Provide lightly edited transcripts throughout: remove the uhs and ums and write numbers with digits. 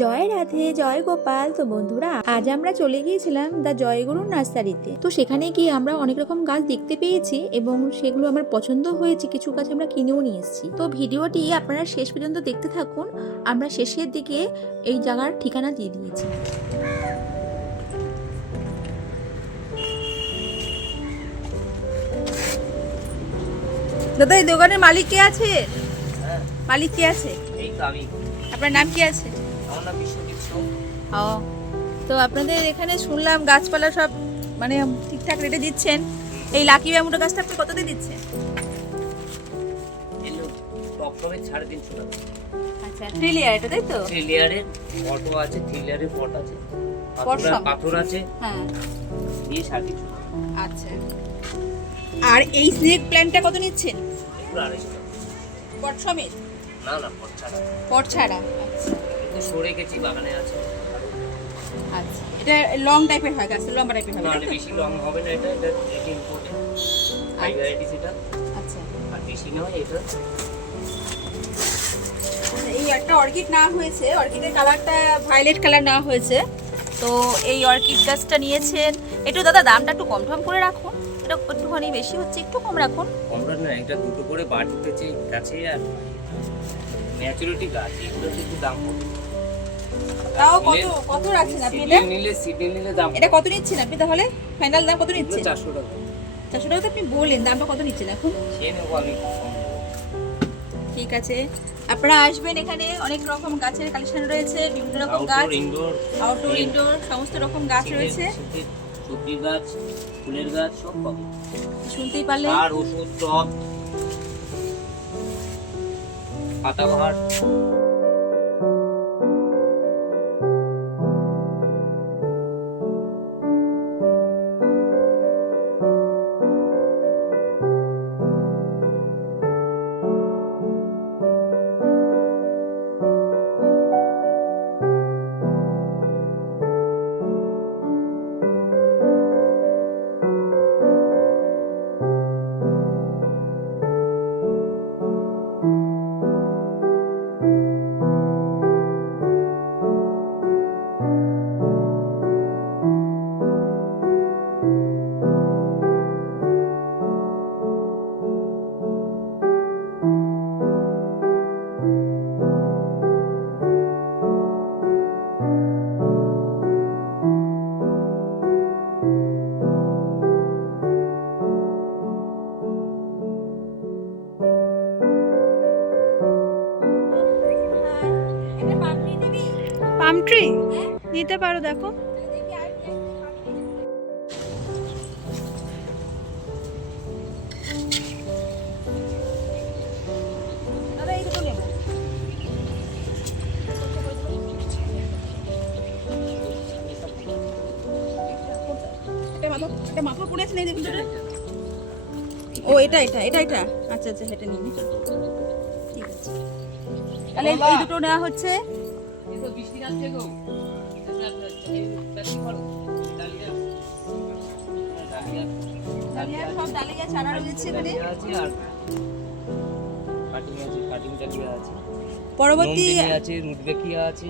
জয় রাধে, জয় গোপাল। তো বন্ধুরা, আজ আমরা চলে গিয়েছিলাম দ্য জয়গুরু নার্সারিতে। তো সেখানে গিয়ে আমরা অনেক রকম গাছ দেখতে পেয়েছি এবং সেগুলো আমার পছন্দ হয়েছে। কিছু গাছ আমরা কিনেও নিয়ে এসেছি। তো ভিডিওটি আপনারা শেষ পর্যন্ত দেখতে থাকুন। আমরা শেষের দিকে এই জায়গার ঠিকানা দিয়ে দিয়েছি। দাদা, এই দোকানের মালিক কে আছে? মালিক কে আছে? এই তো আমি। আপনার নাম কি আছে? আমার নাম বিশ্বজিৎ সোম। ও, তো আপনাদের এখানে শুনলাম গাছপালা সব মানে ঠিকঠাক রেটে দিচ্ছেন। এই লাকি ব্যাম্বুটা গাছটা আপনি কততে দিচ্ছেন? এলো টপ টপে 350 টাকা। আচ্ছা, 3 লেয়ার এটা, তাই তো? 3 লেয়ারের ফটো আছে, 3 লেয়ারের পট আছে, পাথর আছে, হ্যাঁ। দিয়ে 350 টাকা। আচ্ছা, আর এই স্নেক প্ল্যান্টটা কত নিচ্ছেন? এগুলো 250 টাকা। পট সমেত? না না, পট ছাড়া। পট ছাড়া? আচ্ছা কিন্তু সরে গেছি, বাগানে আছে। আচ্ছা, এটা লং টাইপের হয়, গাছ লম্বা টাইপের হবে, না, তাই তো? বেশি লং হবে না, এটা ইম্পোর্টেড হাই ভ্যারাইটি সেটা। আচ্ছা, আর বেশি নয় এটা। এই একটা অর্কিড নেওয়া হয়েছে, অর্কিডের কালারটা ভায়োলেট কালার নেওয়া হয়েছে। তো এই অর্কিড গাছটা নিয়েছেন। একটু দাদা দামটা একটু কম ঠম করে রাখুন, এটা একটুখানি বেশি হচ্ছে, একটু কম রাখুন। আমরা না, এটা দুটো করে বার উঠেছে গাছে, আর ন্যাচুরালিটি গাছ, এগুলো একটু দাম পড়বে। তাও কত রাখছেন আপনি এটা? সিডি নিলে দাম। এটা কত নিচ্ছেন আপনি তাহলে? ফাইনাল দাম কত নিচ্ছেন? 400 টাকা। 400 টাকা তো আপনি বললেন, দামটা কত নিচ্ছেন এখন? সে নেবো আমি কম নেবো। ঠিক আছে, আপনারা আসবেন, এখানে অনেক রকম গাছের কালেকশন রয়েছে, বিভিন্ন রকম গাছ, আউটডোর ইনডোর, আউটডোর ইনডোর সমস্ত রকম গাছ রয়েছে। সবজি গাছ, ফুলের গাছ সব পাবে। শুনতেই পারলেন। আর ওষুধ, টব, পাতাবাহার। পাম ট্রি নিতে পারো, দেখো। দাদা, এই দুটো নেবো। এটা মাথা পড়েছে না, দেখুন এটা। ও, এটা এটা এটা এটা আচ্ছা আচ্ছা, এটা নিন, ঠিক আছে। তাহলে এই দুটো নেওয়া হচ্ছে। এতো বৃষ্টি আসছে গো। বেশি করো। ডালিয়া। ডালিয়া, সব ডালিয়া চারা রয়েছে এখানে। ডালিয়া আছে, আর কাটিং আছে, কাটিং ডালিয়া আছে। পরবর্তী নন্দিনী আছে, রুটবেকিয়া আছে।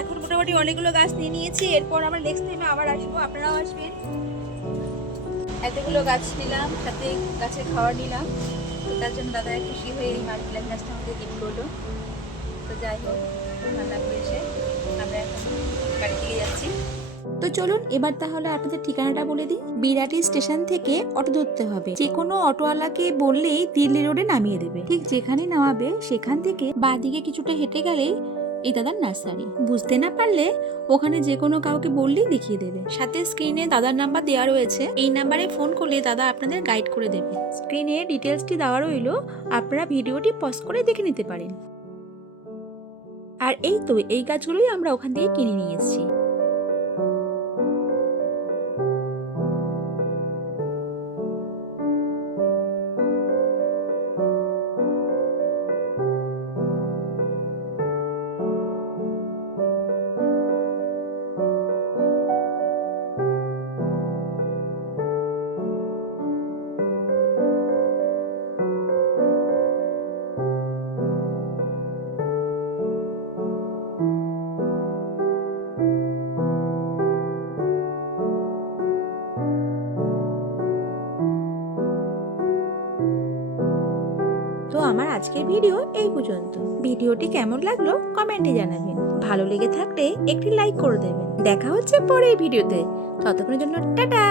এখন মোটামুটি অনেকগুলো গাছ নিয়ে নিয়েছি। এরপর আমরা নেক্সট টাইমে আবার আসবো, আপনারাও আসবেন। এতগুলো গাছ নিলাম, সাথে গাছের খাবার নিলাম। তো তার জন্য দাদা খুশি হয়ে এই মার্কেট গাছটা আমাদের গিফট করলো। তো যাই হোক, ভালো লাগবে এসে। আমরা এখন বাড়ি থেকে যাচ্ছি। তো চলুন এবার তাহলে আপনাদের ঠিকানাটা বলে দিই। বিরাটি স্টেশন থেকে অটো ধরতে হবে। যে কোনো অটোওয়ালাকে বললেই দিল্লি রোডে নামিয়ে দেবে। ঠিক যেখানে নামাবে সেখান থেকে বাঁদিকে কিছুটা হেঁটে গেলেই এই দাদার নার্সারি। বুঝতে না পারলে ওখানে যে কোনো কাউকে বললেই দেখিয়ে দেবে। সাথে স্ক্রিনে দাদার নাম্বার দেওয়া রয়েছে, এই নাম্বারে ফোন করলে দাদা আপনাদের গাইড করে দেবে। স্ক্রিনে ডিটেলসটি দেওয়া রইলো, আপনারা ভিডিওটি পজ করে দেখে নিতে পারেন। আর এই তো এই গাছগুলোই আমরা ওখান থেকে কিনে নিয়ে এসেছি। আমার আজকের ভিডিও এই পর্যন্ত। ভিডিওটি কেমন লাগলো কমেন্টে জানাবেন। ভালো লেগে থাকলে একটি লাইক করে দেবেন। দেখা হচ্ছে পরের ভিডিওতে। ততক্ষণের জন্য টাটা।